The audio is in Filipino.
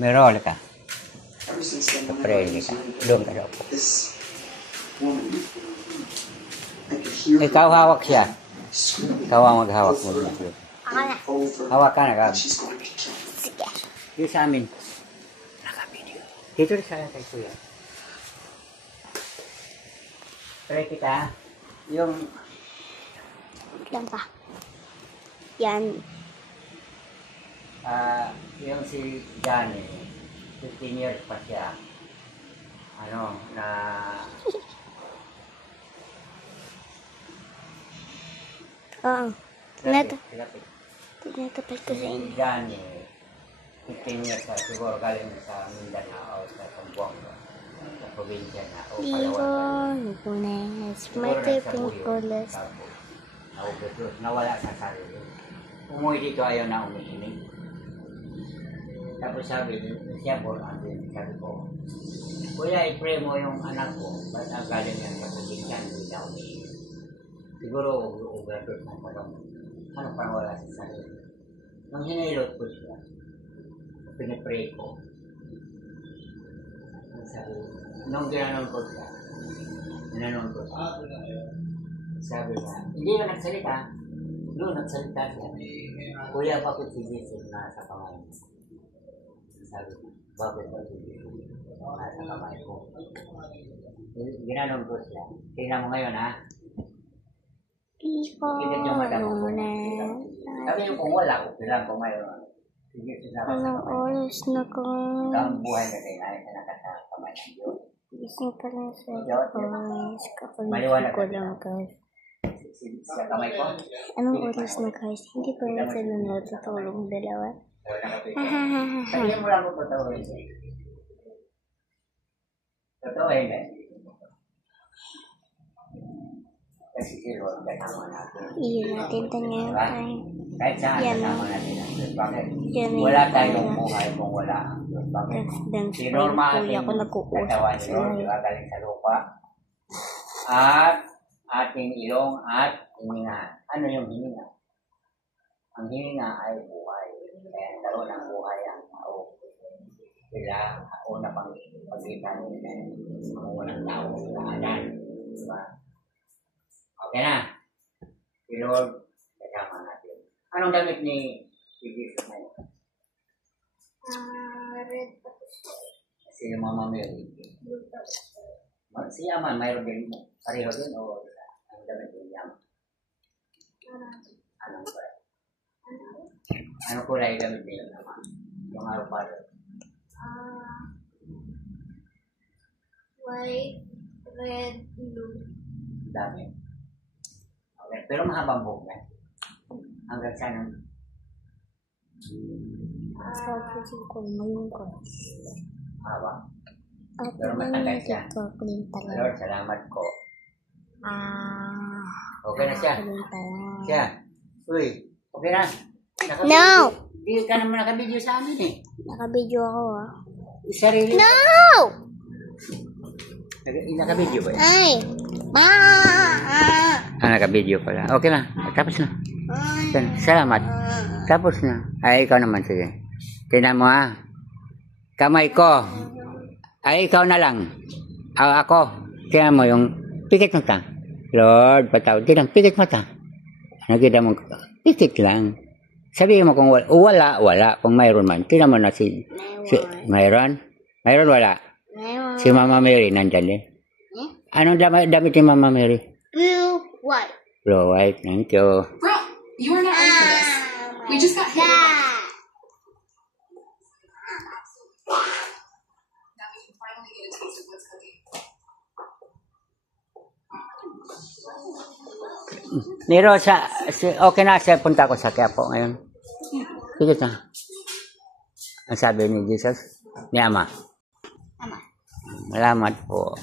Merol ka. Kapre ka. Doon ka daw. Ikaw hawak siya. Ikaw ang maghawak mo. Hawak ka na ka. Sige. Dito sa amin. Naka-video. Dito sa kay Kuya. Try kita. Yung... Lang pa. Yan. Yung si Johnny, 15 years pa siya. Ano, na... Oo. Tilapit. Tinatapal ko sa inyo. Si Johnny, 15 years pa, siguro galing sa Mindanao o sa Zamboanga, sa probinsya na, o Palawan. Lunes, Martes, Pingkulas. Nawala sa sarili. Umuwi dito, ayaw na umiinig. Tapos sabi siya po, sabi ko, Kuya, i-pray mo yung anak ko, ba't ang galing yan sa probinsya, hindi na umiinig. Siguro, overdose na parang, ano parang wala sa sarili. Nung hinailot ko siya, pinipray ko. Nung ginanon ko siya, sabi niya, hindi ka nagsalita. Doon, nagsalita siya. Kuya, bakit si Jesus nasa kamay mo? Sabi ko, bakit ba si Jesus nasa kamay ko? Ginanon ko siya. Tingnan mo ngayon, ha? Kikit yung mata mo. Sabi niyo kung wala, okay lang kung mayroon. Anong oras na kung... Ang buhay na rin ay nakatakamay ng Diyos. Gising ka lang sa guys. Maliwanag ko lang guys. Sa kamay ko? Anong oras na guys? Hindi pa rin sila natutulong dalawa. Sabihin mo lang kung totoo rin. Totoo rin eh. Kasi siro, kasama natin. Iyon natin tanyang kain. Kahit saan, kasama natin ang Diyos. Bakit? Wala tayong buhay kung wala ang Diyos. Bakit? Si Norma ating katawan niyo, di ba, galing sa lupa. At ating ilong at hininga. Ano yung hininga? Ang hininga ay buhay. Kaya karoon ng buhay ang tao. Sila, una pang pagkita nila, ang unang tao sa anan. Diba? Okay na. Si Lord, kasama natin. Anong damit ni Jesus na yun? Red. Si Mama Mary. Si Yaman, mayroon din mo. Pareho din o ang damit ni Yaman? Anong kulay? Anong kulay damit ni Yaman? Yung araw-araw? White, red, blue. Dami. Okay. Pero mahabang buhok na. Hanggang saan? Sabi ko ngayon ko. Mahaba. Pero matagal siya. Lord, salamat ko. Okay na siya. Siya. Uy, okay na. No! Hindi ka naman nakabidyo sa amin eh. Nakabidyo ako Sarili. No! Nakabidyo ba? Ay! Nakabidyo pala. Okay na. Tapos na. Salamat. Tapos na. Ay, ikaw naman. Sige. Tingnan mo ha. Kamay ko. Ay, ikaw na lang. Ako. Tingnan mo yung pikit mo ta. Lord, patawad. Tingnan, pikit mo ta. Nakita mo, pikit lang. Sabihin mo kung wala. Wala. Kung mayroon man. Tingnan mo na mayroon? Mayroon, wala. Si Mama Mary, nandyan eh. Anong damit ni Mama Mary? Blue, white. Blue, white. Thank you. Bro, you are not ready for this. We just got hit. Now we can finally get a taste of what's cooking. Ni Rosa, okay na siya. Punta ko sa Quiapo ngayon. Sige na. Ang sabi ni Jesus, ni Ama. Ama. Salamat po.